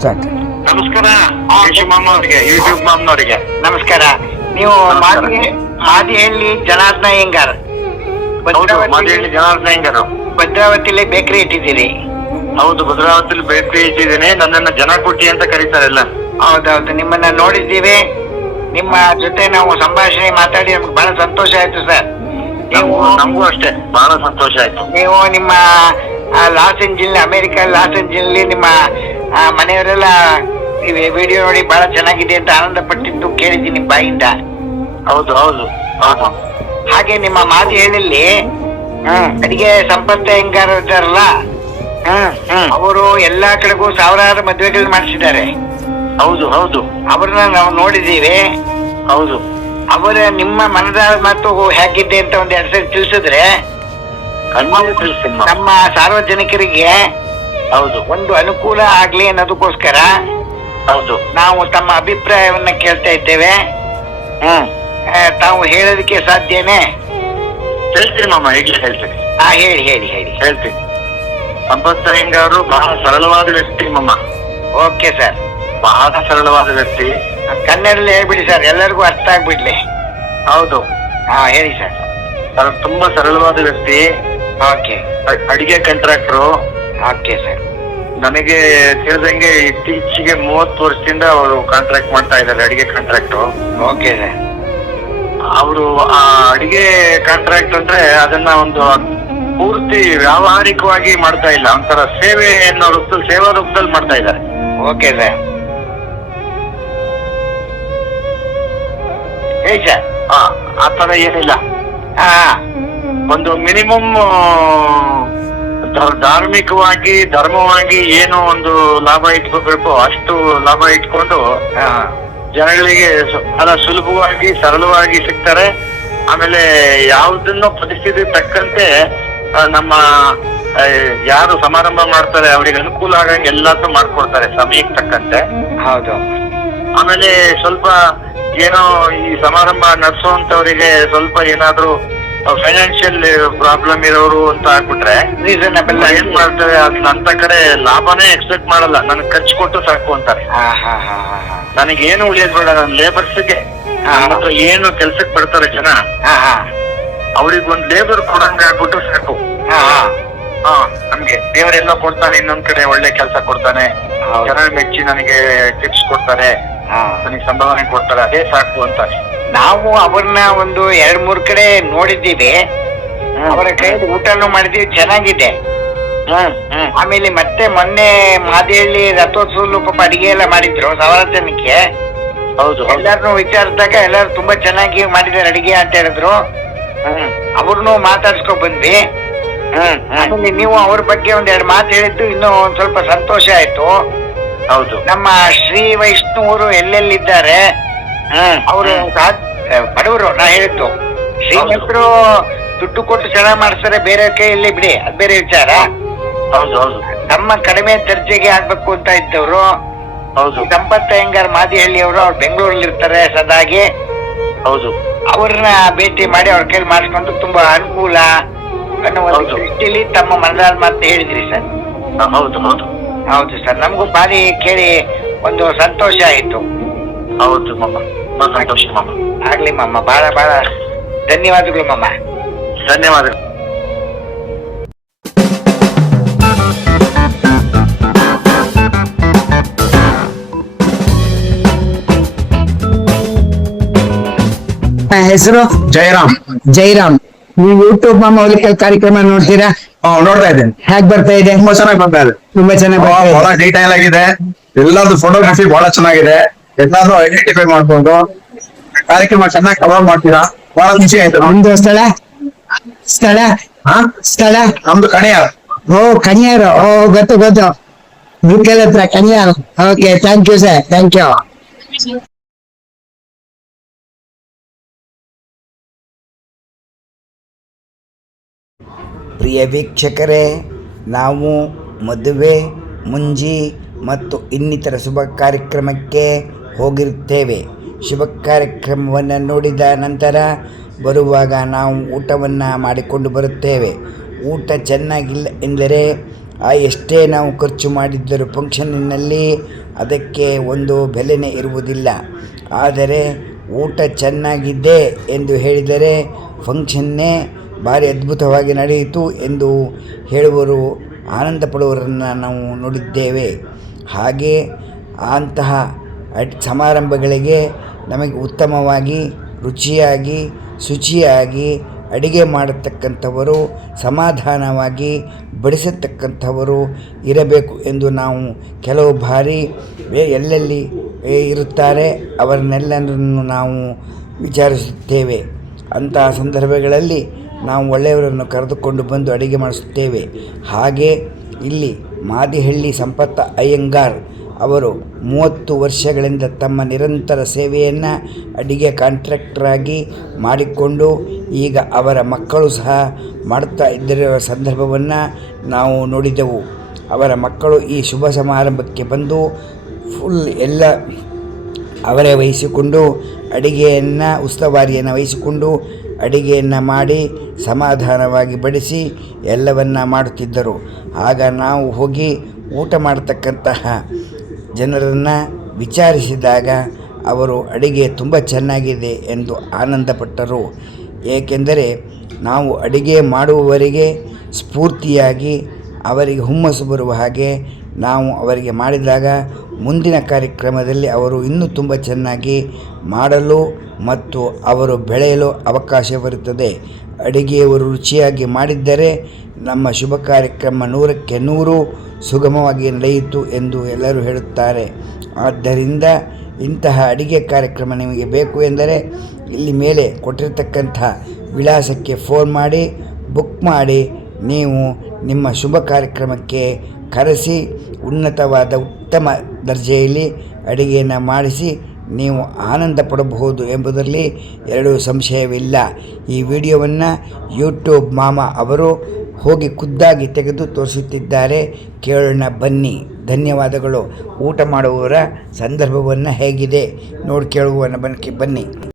Start ನಮಸ್ಕಾರ. YouTube ಮಾಮ್ನವರಿಗೆ ನಮಸ್ಕಾರ. ನೀವು. ಮಾದಿ ಮಾದಿಹಳ್ಳಿ ಜನಾರ್ದನ ಅಯ್ಯಂಗಾರ್ ಹೌದು ಜನಾರ್ದನ ಹೆಂಗರು? ಭದ್ರಾವತಿಲಿ ಬೇಕರಿ ಇಟ್ಟಿದ್ದೀರಿ. ಹೌದು ಭದ್ರಾವತಿಲಿ ಬೇಕರಿ ಇಟ್ಟಿದ್ದೀನಿ. ನನ್ನನ್ನ ಜನಕೋಟಿ ಅಂತ ಕರೀತಾರೆ ಎಲ್ಲ. ಹೌದೌದು ನಿಮ್ಮನ್ನ ನೋಡಿದ್ದೀವಿ. ನಿಮ್ಮ ಜೊತೆ ನಾವು ಸಂಭಾಷಣೆ ಮಾತಾಡಿ ನಮ್ಗೆ ಬಹಳ ಸಂತೋಷ ಆಯ್ತು ಸರ್. ನೀವು ನಮಗೂ ಅಷ್ಟೇ ಬಹಳ ಸಂತೋಷ ಆಯ್ತು. ನೀವು ನಿಮ್ಮ Los Angeles America Los Angeles ನಿಮ್ಮ ಆ, ಮನೆಯವರೆಲ್ಲ ವಿಡಿಯೋ ನೋಡಿ ಬಹಳ ಚೆನ್ನಾಗಿದೆ ಅಂತ ಆನಂದ ಪಟ್ಟಿದ್ದು ಕೇಳಿದ್ದೀನಿ ಬಾಯಿಂದ. ಹೌದು ಹೌದು. ಹೌದು. ಹಾಗೆ ನಿಮ್ಮ ಮಾತು ಹ್ಮ್. ಅಡಿಗೆ ಸಂಪತ್ತ ಹೆಂಗಾರ ಇದ್ದಾರಲ್ಲ? ಅವರು ಎಲ್ಲಾ ಕಡೆಗೂ ಸಾವಿರಾರು ಮದುವೆಗಳು ಮಾಡಿಸಿದ್ದಾರೆ. ಹೌದು ಹೌದು. ಅವ್ರನ್ನ ನಾವು ನೋಡಿದೀವಿ ಹೌದು. ಅವರ ನಿಮ್ಮ ಮನದ ಮಾತು ಹೇಗಿದೆ ಅಂತ ಒಂದ್ ಎರಡ್ ಸರಿ ತಿಳಿಸಿದ್ರೆ ನಮ್ಮ ಸಾರ್ವಜನಿಕರಿಗೆ ಹೌದು ಒಂದು ಅನುಕೂಲ ಆಗ್ಲಿ ಅನ್ನೋದಕ್ಕೋಸ್ಕರ ಹೌದು. ನಾವು ತಮ್ಮ ಅಭಿಪ್ರಾಯವನ್ನ ಕೇಳ್ತಾ ಇದ್ದೇವೆ. ಹ್ಮ್. ತಾವು ಹೇಳೋದಕ್ಕೆ ಸಾಧ್ಯನೇ? ಹೇಳ್ತೀನಿ ಮಾಮ ಈಗಲೇ ಹೇಳ್ತೀನಿ. ಹಾ ಹೇಳಿ ಹೇಳಿ ಹೇಳಿ. ಹೇಳ್ತೀನಿ. ಸಂಪತ್ ಅವರು ಬಹಳ ಸರಳವಾದ ವ್ಯಕ್ತಿ ಮಮ್ಮ ಓಕೆ ಸರ್. ಬಹಳ ಸರಳವಾದ ವ್ಯಕ್ತಿ. ಕನ್ನಡದಲ್ಲಿ ಹೇಳ್ಬಿಡಿ ಸರ್. ಎಲ್ಲರಿಗೂ ಅರ್ಥ ಆಗ್ಬಿಡ್ಲಿ. ಹೌದು. ಹಾ ಹೇಳಿ ಸರ್. ತುಂಬಾ ಸರಳವಾದ ವ್ಯಕ್ತಿ. ಓಕೆ. ಅಡಿಗೆ ಕಾಂಟ್ರಾಕ್ಟ್ರು ಓಕೆ ಸರ್. ನನಗೆ ತಿಳಿದಂಗೆ ಇತ್ತೀಚೆಗೆ ಮೂವತ್ತು ವರ್ಷದಿಂದ ಅವರು ಕಾಂಟ್ರಾಕ್ಟ್ ಮಾಡ್ತಾ ಇದ್ದಾರೆ ಅಡಿಗೆ ಕಾಂಟ್ರಾಕ್ಟ್ ಓಕೆ ಸರ್. ಅವರು ಆ ಅಡಿಗೆ ಕಾಂಟ್ರಾಕ್ಟ್ ಅಂದ್ರೆ ಅದನ್ನ ಒಂದು ಪೂರ್ತಿ ವ್ಯಾವಹಾರಿಕವಾಗಿ ಮಾಡ್ತಾ ಇಲ್ಲ ಒಂಥರ ಸೇವೆ ಅನ್ನೋ ರೂಪದಲ್ಲಿ ಸೇವಾ ರೂಪದಲ್ಲಿ ಮಾಡ್ತಾ ಇದ್ದಾರೆ. Okay sir. ಹೇಳಿ ಸರ್ ಆ ಥರ ತರ ಏನಿಲ್ಲ ಒಂದು ಮಿನಿಮಮ್ ಧಾರ್ಮಿಕವಾಗಿ ಧರ್ಮವಾಗಿ ಏನು ಒಂದು ಲಾಭ ಇಟ್ಕೋಬೇಕು ಅಷ್ಟು ಲಾಭ ಇಟ್ಕೊಂಡು ಜನಗಳಿಗೆ ಬಹಳ ಸುಲಭವಾಗಿ ಸರಳವಾಗಿ ಸಿಗ್ತಾರೆ. ಆಮೇಲೆ ಯಾವುದನ್ನು ಪರಿಸ್ಥಿತಿ ತಕ್ಕಂತೆ ನಮ್ಮ ಯಾರು ಸಮಾರಂಭ ಮಾಡ್ತಾರೆ ಅವ್ರಿಗೆ ಅನುಕೂಲ ಆಗಂಗೆ ಎಲ್ಲಾನು ಮಾಡ್ಕೊಡ್ತಾರೆ ಸಮಯಕ್ಕೆ ತಕ್ಕಂತೆ. ಹೌದು. ಆಮೇಲೆ ಸ್ವಲ್ಪ ಏನೋ ಈ ಸಮಾರಂಭ ನಡೆಸುವಂತವರಿಗೆ ಸ್ವಲ್ಪ ಏನಾದ್ರೂ ಫೈನಾನ್ಷಿಯಲ್ ಪ್ರಾಬ್ಲಮ್ ಇರೋರು ಅಂತ ಹಾಕ್ಬಿಟ್ರೆ ರೀಸನಬಲ್ ಏನ್ ಮಾಡ್ತಾರೆ ಅದನ್ನ ಅಂತ ಕಡೆ ಲಾಭನೇ ಎಕ್ಸ್ಪೆಕ್ಟ್ ಮಾಡಲ್ಲ. ನನ್ ಖರ್ಚು ಕೊಟ್ಟು ಸಾಕು ಅಂತಾರೆ. ನನಗೆ ಏನು ಉಳಿಯೋದ್ ಬೇಡ ನನ್ನ ಲೇಬರ್ಸ್ಗೆ. ಹತ್ರ ಏನು ಕೆಲ್ಸಕ್ಕೆ ಬರ್ತಾರೆ ಜನ. ಅವ್ರಿಗೆ ಒಂದ್ ಲೇಬರ್ ಕೊಡಂಗ ಆಗ್ಬಿಟ್ಟು ಸಾಕು. ಹಾ ನಮ್ಗೆ. ದೇವರೆಲ್ಲ ಕೊಡ್ತಾನೆ ಇನ್ನೊಂದ್ ಕಡೆ ಒಳ್ಳೆ ಕೆಲಸ ಕೊಡ್ತಾನೆ. ಜನ ಮೆಚ್ಚಿ ನನಗೆ ಟಿಪ್ಸ್ ಕೊಡ್ತಾರೆ. ನನಗೆ ಸಂಭಾವನೆ ಕೊಡ್ತಾರೆ ಅದೇ ಸಾಕು ಅಂತ. ನಾವು ಅವ್ರನ್ನ ಒಂದು ಎರಡ್ ಮೂರ್ ಕಡೆ ನೋಡಿದ್ದೀವಿ. ಅವರ ಕೈ ಊಟನು ಮಾಡಿದೀವಿ ಚೆನ್ನಾಗಿದೆ. ಆಮೇಲೆ ಮತ್ತೆ ಮೊನ್ನೆ ಮಾದಿಯಲ್ಲಿ ರಥೋತ್ಸವ ಪಾಪ ಅಡಿಗೆ ಎಲ್ಲ ಮಾಡಿದ್ರು ಸಾವಿರ ಜನಕ್ಕೆ ಹೌದು. ಎಲ್ಲಾರನು ವಿಚಾರಿಸಿದಾಗ ಎಲ್ಲಾರು ತುಂಬಾ ಚೆನ್ನಾಗಿ ಮಾಡಿದಾರೆ ಅಡಿಗೆ ಅಂತ ಹೇಳಿದ್ರು. ಅವ್ರನ್ನು ಮಾತಾಡ್ಸ್ಕೊಂಡ್ ಬಂದ್ವಿ. ಆಮೇಲೆ ನೀವು ಅವ್ರ ಬಗ್ಗೆ ಒಂದ್ ಎರಡು ಮಾತು ಹೇಳಿದ್ದು ಇನ್ನೂ ಒಂದ್ ಸ್ವಲ್ಪ ಸಂತೋಷ ಆಯ್ತು. ಹೌದು. ನಮ್ಮ ಶ್ರೀ ವೈಷ್ಣವರು ಎಲ್ಲೆಲ್ಲಿದ್ದಾರೆ? ಅವರು ಬಡವರು ನಾ ಹೇಳಿದ್ದು ಶ್ರೀಮಂತರು ದುಡ್ಡು ಕೊಟ್ಟು ಚೆನ್ನಾಗಿ ಮಾಡ್ತಾರೆ ಬೇರೆ ಕೈಯಲ್ಲಿ ಬಿಡಿ ಅದ್ ಬೇರೆ ವಿಚಾರ. ಹೌದು ಹೌದು. ನಮ್ಮ ಕಡಿಮೆ ದರ್ಜೆಗೆ ಆಗ್ಬೇಕು ಅಂತ ಇದ್ದವರು ಹೌದು. ಸಂಪತ್ ಅಯ್ಯಂಗಾರ್ ಮಾದಿಹಳ್ಳಿ ಅವರು ಅವ್ರು ಬೆಂಗಳೂರಲ್ಲಿ ಇರ್ತಾರೆ ಸದಾಗಿ. ಹೌದು. ಅವ್ರನ್ನ ಭೇಟಿ ಮಾಡಿ ಅವ್ರ ಕೈಲಿ ಮಾಡಿಸ್ಕೊಂಡು ತುಂಬಾ ಅನುಕೂಲ ಅನ್ನೋ ಒಂದು ದೃಷ್ಟಿಲಿ ತಮ್ಮ ಮನದಾಳ ಮಾತು ಹೇಳಿದ್ರಿ ಸರ್. ಹೌದು ಹೌದು. ಹೌದು ಸರ್. ನಮಗೂ ಭಾರಿ ಕೇಳಿ ಒಂದು ಸಂತೋಷ ಆಯಿತು. ಹೌದು ಮಮ್ಮ ತುಂಬಾ ಸಂತೋಷ ಮಮ್ಮ ಆಗ್ಲಿ ಮಮ್ಮ ಬಹಳ ಬಹಳ ಧನ್ಯವಾದಗಳು ಮಮ್ಮ ಧನ್ಯವಾದಗಳು. ಹೆಸರು? ಜಯರಾಮ್. ಜೈರಾಮ್ ನೀವು ಯೂಟ್ಯೂಬ್ ಮಾಮ ಕಾರ್ಯಕ್ರಮ ನೋಡ್ತೀರಾ? ಹ್ಮ್ ನೋಡ್ತಾ ಇದ್ದೇನೆ. ಹೇಗ್ ಬರ್ತಾ ಇದೆ? ತುಂಬಾ ಚೆನ್ನಾಗಿ ಬರ್ತಾ ಇದೆ. ತುಂಬಾ ಚೆನ್ನಾಗಿ ಬರ್ತಾ ಇದೆ. ಬಹಳ ಡೀಟೈಲ್ ಆಗಿದೆ. ಎಲ್ಲಾದ್ರು ಫೋಟೋಗ್ರಫಿ ಬಹಳ ಚೆನ್ನಾಗಿದೆ. ಎಲ್ಲಾದ್ರು ಐಡೆಂಟಿಫೈ ಮಾಡ್ಕೊಂಡು ಕಾರ್ಯಕ್ರಮ ಚೆನ್ನಾಗಿ ಕವರ್ ಮಾಡ್ತೀರಾ? ಬಹಳ ಖುಷಿ ಆಯ್ತು ಒಂದು ಸ್ಥಳ? ಸ್ಥಳ? ಹಾ? ಸ್ಥಳ? ನಮ್ದು ಕಣಿಯಾರ್. ಓ ಕನ್ಯಾರು ಓ ಗೊತ್ತು ಗೊತ್ತು. ನೀವು ಹತ್ರ ಕನ್ಯಾರು okay thank you sir thank you ಪ್ರಿಯ ವೀಕ್ಷಕರೇ, ನಾವು ಮದುವೆ, ಮುಂಜಿ ಮತ್ತು ಇನ್ನಿತರ ಶುಭ ಕಾರ್ಯಕ್ರಮಕ್ಕೆ ಹೋಗಿರುತ್ತೇವೆ. ಶುಭ ಕಾರ್ಯಕ್ರಮವನ್ನು ನೋಡಿದ ನಂತರ ಬರುವಾಗ ನಾವು ಊಟವನ್ನು ಮಾಡಿಕೊಂಡು ಬರುತ್ತೇವೆ. ಊಟ ಚೆನ್ನಾಗಿಲ್ಲ ಎಂದರೆ ಆ ಎಷ್ಟೇ ನಾವು ಖರ್ಚು ಮಾಡಿದ್ದರೂ ಫಂಕ್ಷನ್ನಿನಲ್ಲಿ ಅದಕ್ಕೆ ಒಂದು ಬೆಲೆನೇ ಇರುವುದಿಲ್ಲ. ಆದರೆ ಊಟ ಚೆನ್ನಾಗಿದೆ ಎಂದು ಹೇಳಿದರೆ ಫಂಕ್ಷನ್ನೇ ಭಾರಿ ಅದ್ಭುತವಾಗಿ ನಡೆಯಿತು ಎಂದು ಹೇಳುವರು, ಆನಂದ ಪಡುವರನ್ನು ನಾವು ನೋಡಿದ್ದೇವೆ. ಹಾಗೆ ಅಂತಹ ಅಡ್, ಸಮಾರಂಭಗಳಿಗೆ ನಮಗೆ ಉತ್ತಮವಾಗಿ, ರುಚಿಯಾಗಿ, ಶುಚಿಯಾಗಿ ಅಡಿಗೆ ಮಾಡತಕ್ಕಂಥವರು, ಸಮಾಧಾನವಾಗಿ ಬಡಿಸತಕ್ಕಂಥವರು ಇರಬೇಕು ಎಂದು ನಾವು ಕೆಲವು ಬಾರಿ ಎಲ್ಲೆಲ್ಲಿ ಇರುತ್ತಾರೆ ಅವರನ್ನೆಲ್ಲರನ್ನು ನಾವು ವಿಚಾರಿಸುತ್ತೇವೆ. ಅಂತಹ ಸಂದರ್ಭಗಳಲ್ಲಿ ನಾವು ಒಳ್ಳೆಯವರನ್ನು ಕರೆದುಕೊಂಡು ಬಂದು ಅಡಿಗೆ ಮಾಡಿಸುತ್ತೇವೆ. ಹಾಗೆ ಇಲ್ಲಿ ಮಾದಿಹಳ್ಳಿ ಸಂಪತ್ತ ಅಯ್ಯಂಗಾರ್ ಅವರು ಮೂವತ್ತು ವರ್ಷಗಳಿಂದ ತಮ್ಮ ನಿರಂತರ ಸೇವೆಯನ್ನು ಅಡಿಗೆ ಕಾಂಟ್ರಾಕ್ಟರಾಗಿ ಮಾಡಿಕೊಂಡು ಈಗ ಅವರ ಮಕ್ಕಳು ಸಹ ಮಾಡುತ್ತಾ ಇದ್ದಿರುವ ಸಂದರ್ಭವನ್ನು ನಾವು ನೋಡಿದೆವು. ಅವರ ಮಕ್ಕಳು ಈ ಶುಭ ಸಮಾರಂಭಕ್ಕೆ ಬಂದು ಫುಲ್ ಎಲ್ಲ ಅವರೇ ವಹಿಸಿಕೊಂಡು ಅಡಿಗೆಯನ್ನು ಉಸ್ತುವಾರಿಯನ್ನು ವಹಿಸಿಕೊಂಡು ಅಡಿಗೆಯನ್ನು ಮಾಡಿ ಸಮಾಧಾನವಾಗಿ ಬಡಿಸಿ ಎಲ್ಲವನ್ನ ಮಾಡುತ್ತಿದ್ದರು. ಆಗ ನಾವು ಹೋಗಿ ಊಟ ಮಾಡತಕ್ಕಂತಹ ಜನರನ್ನು ವಿಚಾರಿಸಿದಾಗ ಅವರು, ಅಡಿಗೆ ತುಂಬ ಚೆನ್ನಾಗಿದೆ ಎಂದು ಆನಂದಪಟ್ಟರು. ಏಕೆಂದರೆ ನಾವು ಅಡಿಗೆ ಮಾಡುವವರಿಗೆ ಸ್ಫೂರ್ತಿಯಾಗಿ ಅವರಿಗೆ ಹುಮ್ಮಸ್ಸು ಬರುವ ಹಾಗೆ ನಾವು ಅವರಿಗೆ ಮಾಡಿದಾಗ ಮುಂದಿನ ಕಾರ್ಯಕ್ರಮದಲ್ಲಿ ಅವರು ಇನ್ನೂ ತುಂಬ ಚೆನ್ನಾಗಿ ಮಾಡಲು ಮತ್ತು ಅವರು ಬೆಳೆಯಲು ಅವಕಾಶ ಬರುತ್ತದೆ ಅಡಿಗೆಯವರು ರುಚಿಯಾಗಿ ಮಾಡಿದ್ದರೆ ನಮ್ಮ ಶುಭ ಕಾರ್ಯಕ್ರಮ ನೂರಕ್ಕೆ ನೂರು ಸುಗಮವಾಗಿ ನಡೆಯಿತು ಎಂದು ಎಲ್ಲರೂ ಹೇಳುತ್ತಾರೆ. ಆದ್ದರಿಂದ ಇಂತಹ ಅಡಿಗೆ ಕಾರ್ಯಕ್ರಮ ನಿಮಗೆ ಬೇಕು ಎಂದರೆ ಇಲ್ಲಿ ಮೇಲೆ ಕೊಟ್ಟಿರತಕ್ಕಂಥ ವಿಳಾಸಕ್ಕೆ ಫೋನ್ ಮಾಡಿ, ಬುಕ್ ಮಾಡಿ, ನೀವು ನಿಮ್ಮ ಶುಭ ಕಾರ್ಯಕ್ರಮಕ್ಕೆ ಕರೆಸಿ, ಉನ್ನತವಾದ ಉತ್ತಮ ದರ್ಜೆಯಲ್ಲಿ ಅಡಿಗೆಯನ್ನು ಮಾಡಿಸಿ ನೀವು ಆನಂದ ಪಡಬಹುದು ಎಂಬುದರಲ್ಲಿ ಎರಡೂ ಸಂಶಯವಿಲ್ಲ. ಈ ವಿಡಿಯೋವನ್ನು ಯೂಟ್ಯೂಬ್ ಮಾಮ ಅವರು ಹೋಗಿ ಖುದ್ದಾಗಿ ತೆಗೆದು ತೋರಿಸುತ್ತಿದ್ದಾರೆ. ಕೇಳೋಣ ಬನ್ನಿ. ಧನ್ಯವಾದಗಳು. ಊಟ ಮಾಡುವವರ ಸಂದರ್ಭವನ್ನು ಹೇಗಿದೆ? ನೋಡಿ ಕೇಳುವನ ಬನ್ನಿ ಬನ್ನಿ.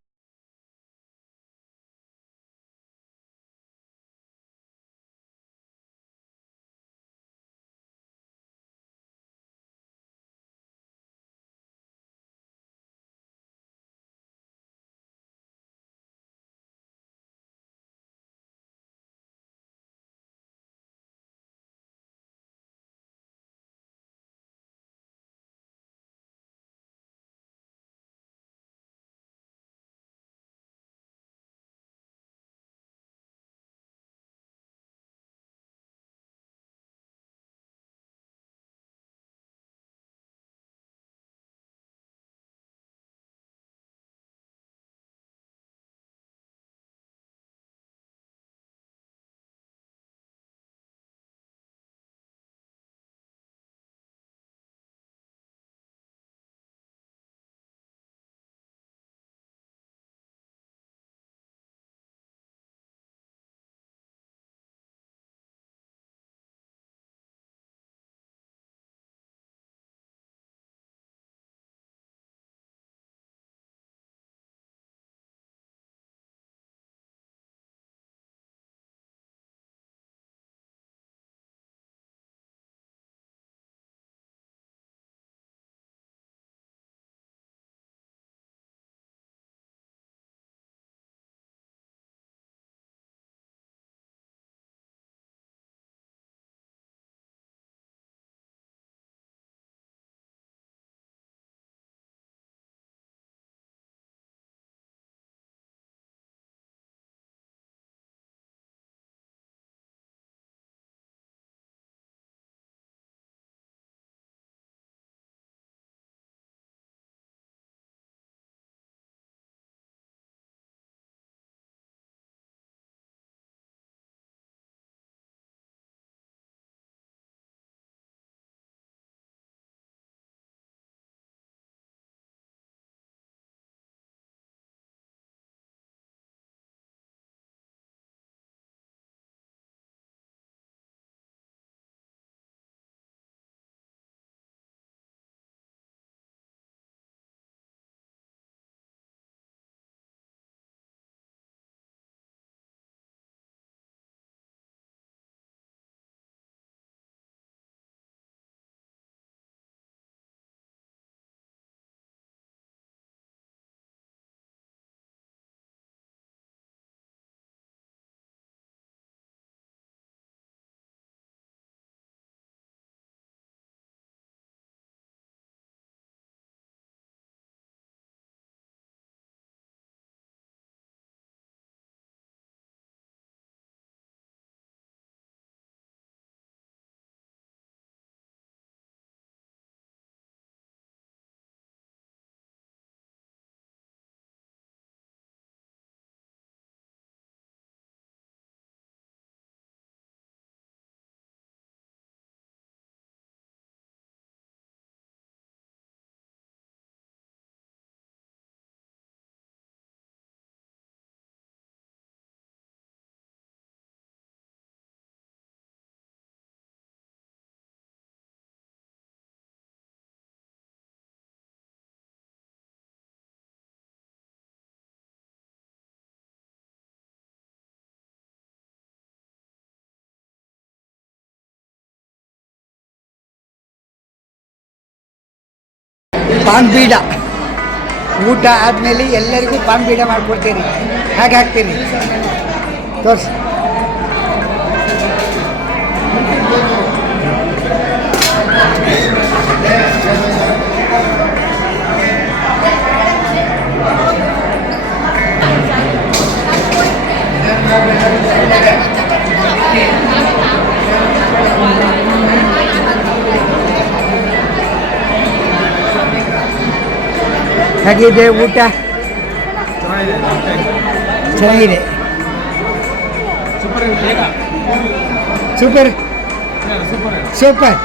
ಪಾಂಬೀಡ ಊಟ ಆದಮೇಲೆ ಎಲ್ಲರಿಗೂ ಪಾಂಬೀಡ ಮಾಡಿಕೊಡ್ತೀನಿ. ಹಾಗೆ ಹಾಕ್ತೀನಿ. ತೋರಿಸಿ. ಹೇಗಿದೆ ಊಟ? ಚೆನ್ನಾಗಿದೆ. Super. Super.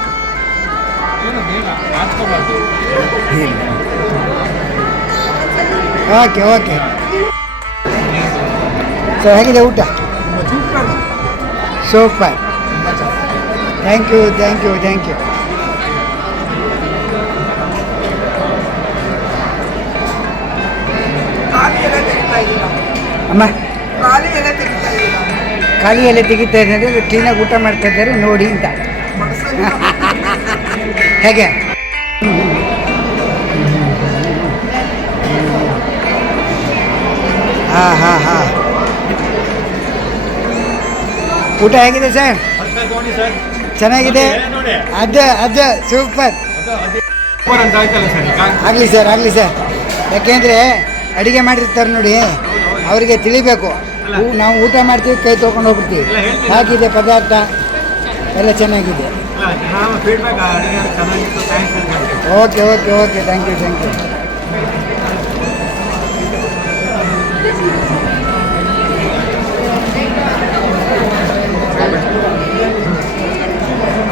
Okay okay. So ಹೇಗಿದೆ ಊಟ? Super. Thank you thank you thank you ಅಮ್ಮ? ಖಾಲಿ ಎಲೆ ತೆಗಿತಾ ಇದ್ದಾರೆ. ಕ್ಲೀನಾಗಿ ಊಟ ಮಾಡ್ತಾ ಇದ್ದಾರೆ ನೋಡಿ ಅಂತ. ಹೇಗೆ? ಹಾಂ ಹಾಂ ಹಾಂ. ಊಟ ಹೇಗಿದೆ ಸರ್? ಚೆನ್ನಾಗಿದೆ? ಅದು ಅದು ಸೂಪರ್. ಆಗಲಿ ಸರ್ ಆಗಲಿ ಸರ್. ಯಾಕೆಂದರೆ ಅಡುಗೆ ಮಾಡಿರ್ತಾರೆ ನೋಡಿ. ಅವರಿಗೆ ತಿಳಿಬೇಕು. ಊ- ನಾವು ಊಟ ಮಾಡ್ತೀವಿ ಕೈ ತೊಗೊಂಡು ಹೋಗ್ಬಿಡ್ತೀವಿ. ಹಾಗಿದೆ ಪದಾರ್ಥ ಎಲ್ಲ ಚೆನ್ನಾಗಿದೆ. Okay okay okay thank you thank you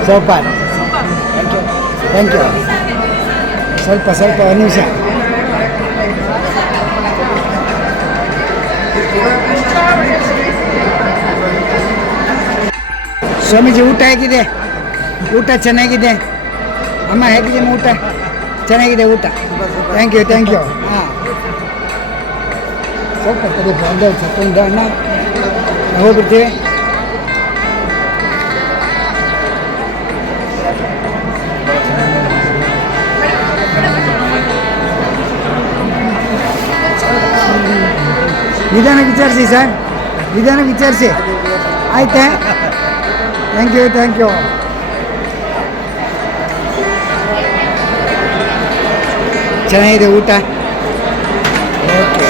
super thank you ಸ್ವಲ್ಪ ಸ್ವಲ್ಪ ಒಂದು ನಿಮಿಷ. ಸ್ವಾಮೀಜಿ, ಊಟ ಹೇಗಿದೆ? ಊಟ ಚೆನ್ನಾಗಿದೆ? ಅಮ್ಮ, ಹೇಗಿದೆ ಊಟ? ಚೆನ್ನಾಗಿದೆ ಊಟ. ಥ್ಯಾಂಕ್ ಯು ಥ್ಯಾಂಕ್ ಯು ಹಾಂ. ಸ್ವಲ್ಪ ತಡಿ ಒಂದೇ ಸೆಕೆಂಡ್ ಅಣ್ಣ. ನಾವು ಹೋಗ್ಬಿಡ್ತೀವಿ. ನಿಧಾನ ವಿಚಾರಿಸಿ ಸರ್. ನಿಧಾನ ವಿಚಾರಿಸಿ. ಆಯ್ತಾ? ಥ್ಯಾಂಕ್ ಯು ಥ್ಯಾಂಕ್ ಯು ಚೆನ್ನಾಗಿದೆ ಊಟ? ಓಕೆ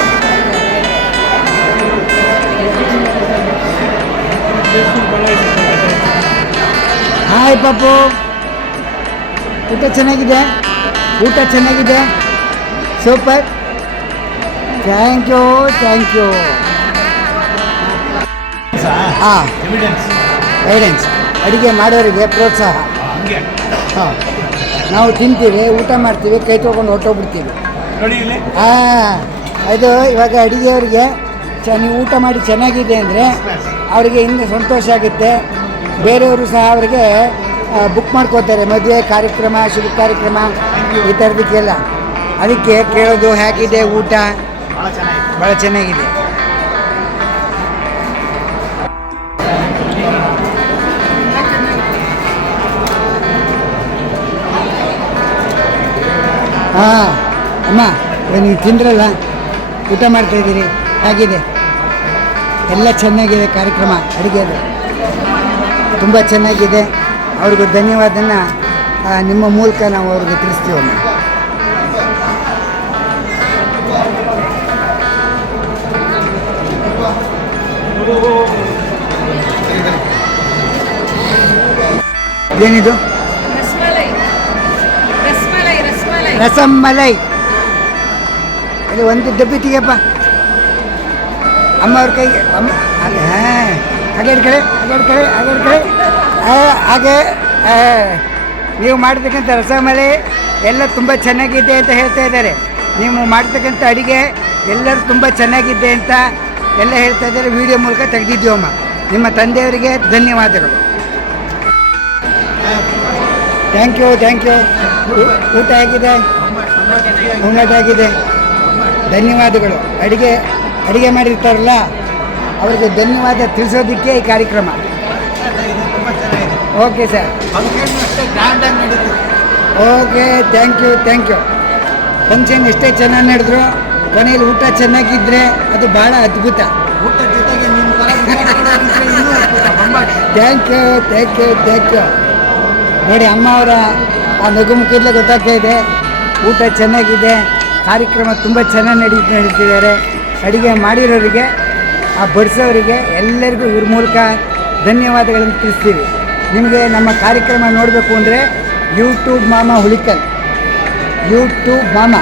ಹಾಯ್ ಪಾಪು ಊಟ ಚೆನ್ನಾಗಿದೆ? ಊಟ ಚೆನ್ನಾಗಿದೆ? Super thank you thank you ಹಾಂ. ಗೈಡೆನ್ಸ್ ಅಡುಗೆ ಮಾಡೋರಿಗೆ ಪ್ರೋತ್ಸಾಹ. ಹಾಂ. ನಾವು ತಿಂತೀವಿ ಊಟ ಮಾಡ್ತೀವಿ ಕೈ ತೊಗೊಂಡು ಹೊಟ್ಟೋಗ್ಬಿಡ್ತೀವಿ ಹಾಂ ಇದು ಇವಾಗ ಅಡುಗೆಯವ್ರಿಗೆ ಚ ನೀವು ಊಟ ಮಾಡಿ ಚೆನ್ನಾಗಿದೆ ಅಂದರೆ ಅವರಿಗೆ ಇನ್ನೂ ಸಂತೋಷ ಆಗುತ್ತೆ. ಬೇರೆಯವರು ಸಹ ಅವರಿಗೆ ಬುಕ್ ಮಾಡ್ಕೋತಾರೆ ಮದುವೆ ಕಾರ್ಯಕ್ರಮ ಶುಭ ಕಾರ್ಯಕ್ರಮ ಈ ಥರದಕ್ಕೆಲ್ಲ. ಅದಕ್ಕೆ ಕೇಳೋದು ಹೇಗಿದೆ ಊಟ? ಭಾಳ ಚೆನ್ನಾಗಿದೆ. ಹಾಂ ಅಮ್ಮ ನೀವು ತಿಂದ್ರಲ್ಲ, ಊಟ ಮಾಡ್ತಾಯಿದ್ದೀರಿ ಹೇಗಿದೆ ಎಲ್ಲ ಚೆನ್ನಾಗಿದೆ ಕಾರ್ಯಕ್ರಮ, ಅಡುಗೆದು. ತುಂಬ ಚೆನ್ನಾಗಿದೆ. ಅವ್ರಿಗೂ ಧನ್ಯವಾದನ. ನಿಮ್ಮ ಮೂಲಕ ನಾವು ಅವ್ರಿಗೆ ತಿಳಿಸ್ತೀವಮ್ಮ ಏನಿದು? ರಸಮಲೈ ರಸಮಲೈ ಇದು ಒಂದು ಡಬ್ಬಿ ತೆಗಿಯಪ್ಪ. ಅಮ್ಮ ಅವ್ರ ಕೈಗೆ, ಅಮ್ಮ ಹಾಂ, ಹಾಗೆ ಕಡೆ ಹಾಗೆ ಕಡೆ ಹಾಗೆ ಕಡೆ ಹಾಗೆ ನೀವು ಮಾಡ್ತಕ್ಕಂಥ ರಸಮಲೈ ಎಲ್ಲ ತುಂಬ ಚೆನ್ನಾಗಿದೆ ಅಂತ ಹೇಳ್ತಾ ಇದ್ದಾರೆ. ನೀವು ಮಾಡ್ತಕ್ಕಂಥ ಅಡುಗೆ ಎಲ್ಲರೂ ತುಂಬ ಚೆನ್ನಾಗಿದೆ ಅಂತ ಎಲ್ಲ ಹೇಳ್ತಾ ಇದ್ದಾರೆ. ವಿಡಿಯೋ ಮೂಲಕ ತೆಗೆದಿದ್ದೀವಮ್ಮ ನಿಮ್ಮ ತಂದೆಯವರಿಗೆ ಧನ್ಯವಾದಗಳು. Thank you thank you. ಊಟ ಮುಂಗಟ ಆಗಿದೆ. ಧನ್ಯವಾದಗಳು. ಅಡುಗೆ ಅಡುಗೆ ಮಾಡಿರ್ತಾರಲ್ಲ, ಅವ್ರಿಗೆ ಧನ್ಯವಾದ ತಿಳಿಸೋದಕ್ಕೆ ಈ ಕಾರ್ಯಕ್ರಮ. Okay sir okay thank you thank you function ಎಷ್ಟೇ ಚೆನ್ನಾಗಿ ನಡೆದ್ರು ಕೊನೆಯಲ್ಲಿ ಊಟ ಚೆನ್ನಾಗಿದ್ದರೆ ಅದು ಭಾಳ ಅದ್ಭುತ. Thank you thank you thank you ನೋಡಿ, ಅಮ್ಮ ಅವರ ಆ ನಗು ಮುಖದಲ್ಲೇ ಗೊತ್ತಾಗ್ತಾ ಇದೆ. ಊಟ ಚೆನ್ನಾಗಿದೆ. ಕಾರ್ಯಕ್ರಮ ತುಂಬ ಚೆನ್ನಾಗಿ ನಡೀ, ನಡೀತಿದ್ದಾರೆ. ಅಡುಗೆ ಮಾಡಿರೋರಿಗೆ, ಆ ಬಡಿಸೋರಿಗೆ ಎಲ್ಲರಿಗೂ ಇವ್ರ ಮೂಲಕ ಧನ್ಯವಾದಗಳನ್ನು ತಿಳಿಸ್ತೀವಿ. ನಿಮಗೆ ನಮ್ಮ ಕಾರ್ಯಕ್ರಮ ನೋಡಬೇಕು ಅಂದರೆ ಯೂಟ್ಯೂಬ್ ಮಾಮ ಹುಲಿಕಲ್. ಯೂಟ್ಯೂಬ್ ಮಾಮ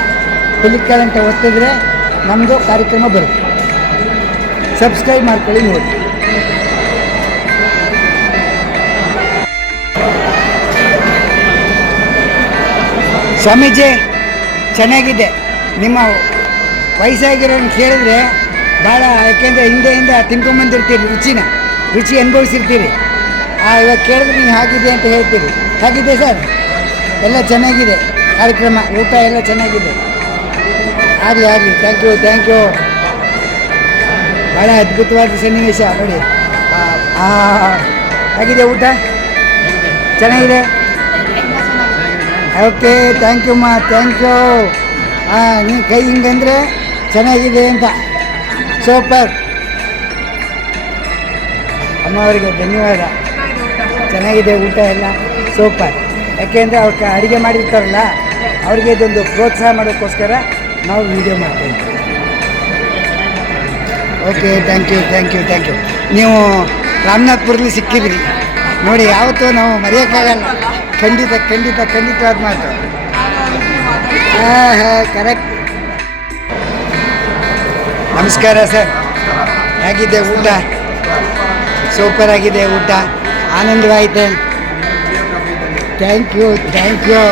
ಹುಲಿಕಲ್ ಅಂತ ಒತ್ತಿದ್ರೆ ನಮ್ಮದು ಕಾರ್ಯಕ್ರಮ ಬರುತ್ತೆ. ಸಬ್ಸ್ಕ್ರೈಬ್ ಮಾಡ್ಕೊಳ್ಳಿ ನೋಡಿ. ಸ್ವಾಮೀಜಿ ಚೆನ್ನಾಗಿದೆ. ನಿಮ್ಮ ವಯಸ್ಸಾಗಿರೋನು ಕೇಳಿದ್ರೆ ಭಾಳ ಯಾಕೆಂದರೆ ಹಿಂದೆಯಿಂದ ತಿನ್ಕೊಂಬಂದಿರ್ತೀರಿ ರುಚಿನ ರುಚಿ ಅನುಭವಿಸಿರ್ತೀರಿ. ಆ, ಇವಾಗ ಕೇಳಿದ್ರೆ ನೀವು ಹಾಗಿದೆ ಅಂತ ಹೇಳ್ತೀರಿ. ಹಾಗಿದೆ ಸರ್? ಎಲ್ಲ ಚೆನ್ನಾಗಿದೆ. ಕಾರ್ಯಕ್ರಮ ಊಟ ಎಲ್ಲ ಚೆನ್ನಾಗಿದೆ. ಆಗಲಿ ಆಗಲಿ ಥ್ಯಾಂಕ್ ಯು ಥ್ಯಾಂಕ್ ಯು ಭಾಳ ಅದ್ಭುತವಾದ ಸನ್ನಿವೇಶ ನೋಡಿ. ಆ, ಊಟ? ಚೆನ್ನಾಗಿದೆ? ಓಕೆ ಥ್ಯಾಂಕ್ ಯು ಮಾ ಥ್ಯಾಂಕ್ ಯು ಹಾಂ ಕೈ ಹಿಂಗಂದ್ರೆ ಚೆನ್ನಾಗಿದೆ ಅಂತ. ಸೂಪರ್ ಅಮ್ಮವರಿಗೆ ಧನ್ಯವಾದ. ಚೆನ್ನಾಗಿದೆ ಊಟ ಎಲ್ಲ. ಸೂಪರ್ ಯಾಕೆಂದರೆ ಅವ್ರು ಅಡುಗೆ ಮಾಡಿರ್ತಾರಲ್ಲ, ಅವ್ರಿಗೆ ಇದೊಂದು ಪ್ರೋತ್ಸಾಹ ಮಾಡೋಕ್ಕೋಸ್ಕರ ನಾವು ವೀಡಿಯೋ ಮಾಡ್ತೀವಿ. Okay thank you thank you thank you ನೀವು ರಾಮನಾಥ್ಪುರದಲ್ಲಿ ಸಿಕ್ಕಿದ್ರಿ. ನೋಡಿ, ಯಾವತ್ತೂ ನಾವು ಮರೆಯೋಕ್ಕಾಗಲ್ಲ. ಖಂಡಿತ ಖಂಡಿತ ಖಂಡಿತ ಅದು ಮಾತು. ಹಾಂ ಹಾಂ ಕರೆಕ್ಟ್ ನಮಸ್ಕಾರ ಸರ್ ಹೇಗಿದೆ ಊಟ? ಸೂಪರ್ ಆಗಿದೆ ಊಟ. ಆನಂದವಾಯಿತೆ. ಥ್ಯಾಂಕ್ ಯು ಥ್ಯಾಂಕ್ ಯು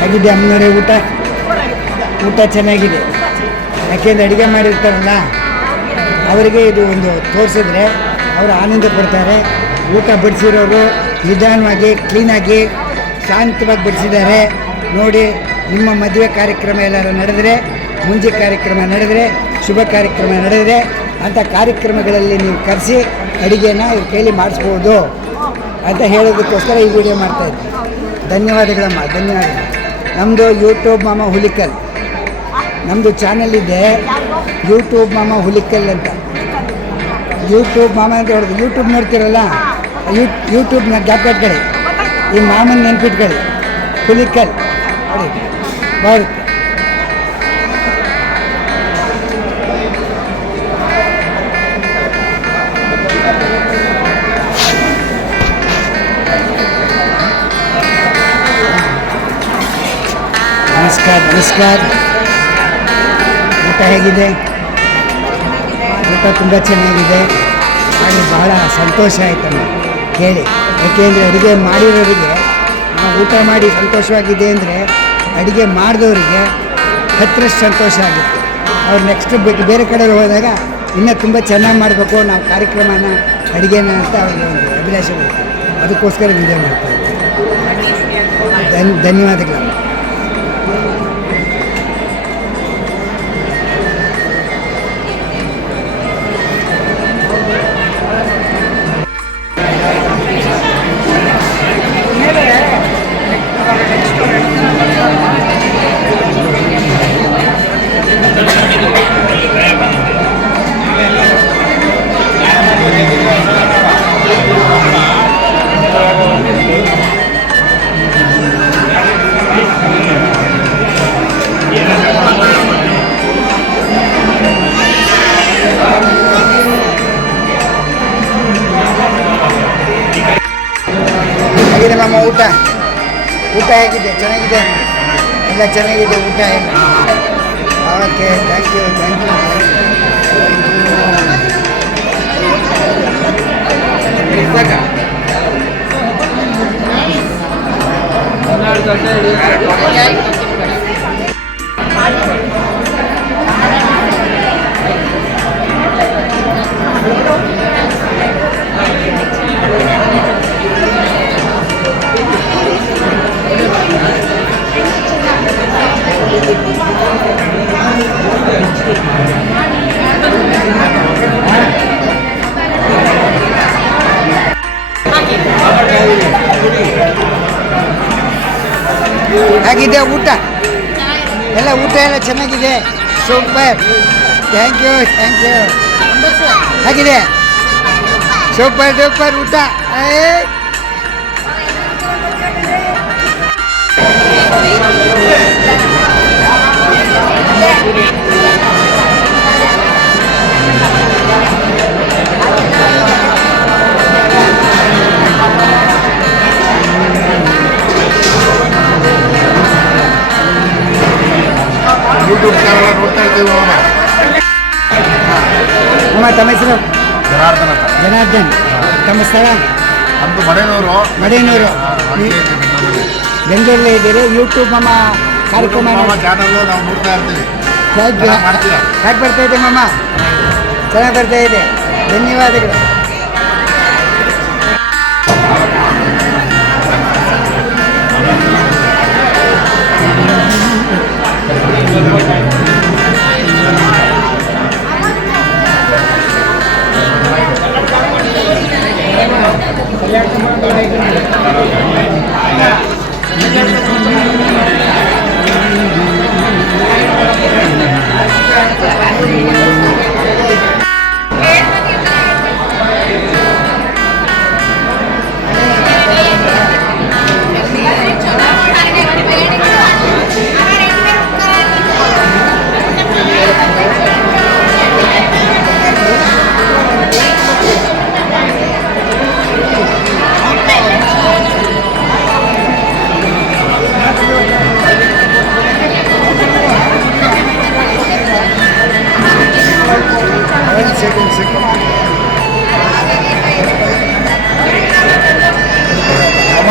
ಹೇಗಿದೆ ಅಮ್ಮನವರೇ ಊಟ? ಊಟ ಚೆನ್ನಾಗಿದೆ. ಯಾಕೆಂದ್ರೆ ಅಡುಗೆ ಮಾಡಿರ್ತಾರಲ್ಲ? ಅವರಿಗೆ ಇದು ಒಂದು ತೋರಿಸಿದ್ರೆ ಅವರು ಆನಂದ ಪಡ್ತಾರೆ. ಊಟ ಬಡಿಸಿರೋರು ನಿಧಾನವಾಗಿ, ಕ್ಲೀನಾಗಿ, ಶಾಂತವಾಗಿ ಬಡಿಸಿದ್ದಾರೆ. ನೋಡಿ, ನಿಮ್ಮ ಮದುವೆ ಕಾರ್ಯಕ್ರಮ ಎಲ್ಲರೂ ನಡೆದರೆ, ಮುಂಜಿ ಕಾರ್ಯಕ್ರಮ ನಡೆದರೆ, ಶುಭ ಕಾರ್ಯಕ್ರಮ ನಡೆದರೆ ಅಂಥ ಕಾರ್ಯಕ್ರಮಗಳಲ್ಲಿ ನೀವು ಕರೆಸಿ ಅಡುಗೆನ ಇವ್ರ ಕೈಲಿ ಮಾಡಿಸ್ಬೋದು ಅಂತ ಹೇಳೋದಕ್ಕೋಸ್ಕರ ಈ ವಿಡಿಯೋ ಮಾಡ್ತಾಯಿದ್ದೆ ಧನ್ಯವಾದಗಳಮ್ಮ, ಧನ್ಯವಾದಗಳು. ನಮ್ಮದು ಯೂಟ್ಯೂಬ್ ಮಾಮ ಹುಲಿಕಲ್. ನಮ್ಮದು ಚಾನಲ್ ಇದೆ. ಯೂಟ್ಯೂಬ್ ಮಾಮ ಹುಲಿಕಲ್ ಅಂತ. ಯೂಟ್ಯೂಬ್ ಮಾಮ ಅಂತ ಹೊಡೆದು ಯೂಟ್ಯೂಬ್ ನೋಡ್ತಿರಲ್ಲ? ಯೂ ಯೂಟ್ಯೂಬ್ನ ಜ್ಞಾಪಕಟ್ಕೊಳ್ಳಿ ಈ ಮಾಮನ ನೆನ್ಪಿಟ್ಕೊಳ್ಳಿ. ಹುಲಿಕಲ್ ನೋಡಿ. ಬರುತ್ತೆ. ನಮಸ್ಕಾರ ನಮಸ್ಕಾರ. ಊಟ ಹೇಗಿದೆ? ಊಟ ತುಂಬ ಚೆನ್ನಾಗಿದೆ. ಹಾಗೆ ಬಹಳ ಸಂತೋಷ ಆಯಿತು ಕೇಳಿ. ಯಾಕೆಂದರೆ ಅಡುಗೆ ಮಾಡಿರೋರಿಗೆ ನಾವು ಊಟ ಮಾಡಿ ಸಂತೋಷವಾಗಿದೆ ಅಂದರೆ ಅಡುಗೆ ಮಾಡಿದವರಿಗೆ ಹತ್ತರಷ್ಟು ಸಂತೋಷ ಆಗುತ್ತೆ. ಅವ್ರು ನೆಕ್ಸ್ಟ್ ಬೇರೆ ಕಡೆ ಹೋದಾಗ ಇನ್ನೂ ತುಂಬ ಚೆನ್ನಾಗಿ ಮಾಡಬೇಕು ನಾವು ಕಾರ್ಯಕ್ರಮನ, ಅಡುಗೆನ ಅಂತ ಅವ್ರಿಗೆ ಒಂದು ಅಭಿಲಾಷೆ ಅದಕ್ಕೋಸ್ಕರ ವಿಡಿಯೋ ಮಾಡ್ತಾ ಧನ್ ಧನ್ ಮಧ್ಯಾಹ್ನ ನಮ್ಮ ಊಟ ಊಟ ಹೇಗಿದೆ ಚೆನ್ನಾಗಿದೆ ಎಲ್ಲ ಚೆನ್ನಾಗಿದೆ ಊಟ ಎಲ್ಲ okay thank you thank you Thank you. ಹಾಗಿದೆ ಊಟ? ಎಲ್ಲ ಊಟ ಎಲ್ಲ ಚೆನ್ನಾಗಿದೆ. Super thank you thank you ಹಾಗಿದೆ? ಸೂಪರ್ ಸೂಪರ್ ಊಟ. ಏ ಮನೆಯವರು ಬೆಂಗಳೂರಲ್ಲೇ ಇದ್ದೀರಿ. ಯೂಟ್ಯೂಬ್ ನಮ್ಮ ಕಾರ್ಯಕ್ರಮ ಮಾಮ ಚಾನಲ್ ನಾವು ನೋಡ್ತಾ ಇರ್ತೀವಿ? ಹೇಗೆ ಬರ್ತಾ ಇದೆ ಮಾಮ? ಚೆನ್ನಾಗಿ ಬರ್ತಾ ಇದೆ. ಧನ್ಯವಾದಗಳು. ಸೆಕೆಂಡ್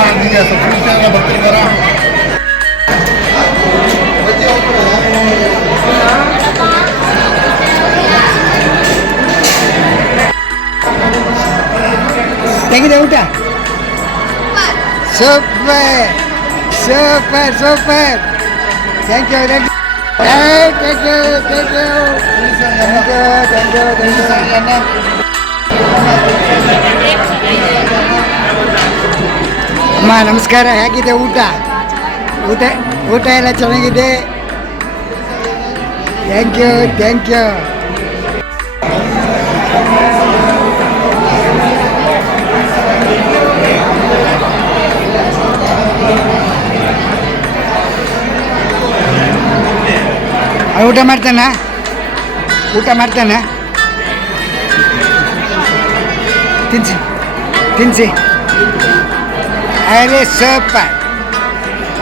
ಅಮ್ಮ ನಿಮಗೆ ಫ್ರೆಂಡ್ಸ್ ಎಲ್ಲ ಬರ್ತಿದ್ದಾರಾ ಹೇಗಿದೆ ಊಟ super super super thank you thank you thank you thank you thank you thank you ಅಮ್ಮ, ನಮಸ್ಕಾರ. ಹೇಗಿದೆ ಊಟ? ಊಟ ಊಟ ಎಲ್ಲ ಚೆನ್ನಾಗಿದೆ? ಥ್ಯಾಂಕ್ ಯು ಥ್ಯಾಂಕ್ ಯು ಊಟ ಮಾಡ್ತಾನ? ಊಟ ಮಾಡ್ತಾನ? ತಿನ್ಸಿ ತಿನ್ಸಿ. ಅರೆ ಸೂಪರ್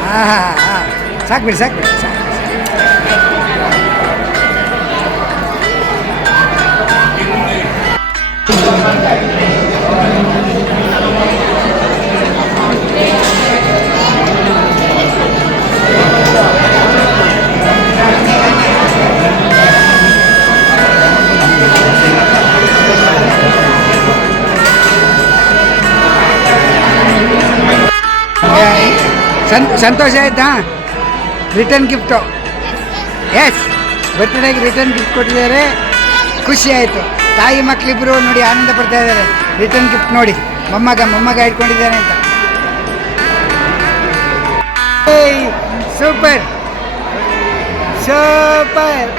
ಹಾಂ ಹಾಂ ಹಾಂ ಸಾಕು ಸಂತೋಷ ಆಯ್ತಾ? ರಿಟರ್ನ್ ಗಿಫ್ಟು ಎಸ್ ಬರ್ತಡೇಗೆ ರಿಟರ್ನ್ ಗಿಫ್ಟ್ ಕೊಟ್ಟಿದ್ದಾರೆ. ಖುಷಿ ಆಯಿತು. ತಾಯಿ ಮಕ್ಕಳಿಬ್ಬರು ನೋಡಿ ಆನಂದ ಪಡ್ತಾ ಇದ್ದಾರೆ. ರಿಟರ್ನ್ ಗಿಫ್ಟ್ ನೋಡಿ. ಮೊಮ್ಮಗ ಮೊಮ್ಮಗ ಇಟ್ಕೊಂಡಿದ್ದಾನೆ ಅಂತ. Super super